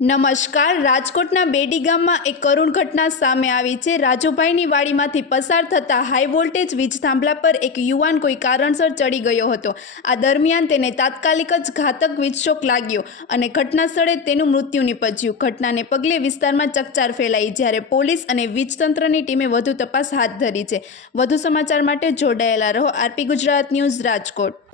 નમસ્કાર। રાજકોટના બેડી ગામમાં એક કરુણ ઘટના સામે આવી છે। રાજુભાઈની વાડીમાંથી પસાર થતા હાઈ વોલ્ટેજ વીજ થાંભલા પર એક યુવાન કોઈ કારણસર ચડી ગયો હતો। આ દરમિયાન તેને તાત્કાલિક જ ઘાતક વીજ શોક લાગ્યો અને ઘટના સ્થળે તેનું મૃત્યુ નીપજ્યું। ઘટનાને પગલે વિસ્તારમાં ચકચાર ફેલાઈ, જ્યારે પોલીસ અને વીજ તંત્રની ટીમે વધુ તપાસ હાથ ધરી છે। વધુ સમાચાર માટે જોડાયેલા રહો। RP Gujarat news, Rajkot.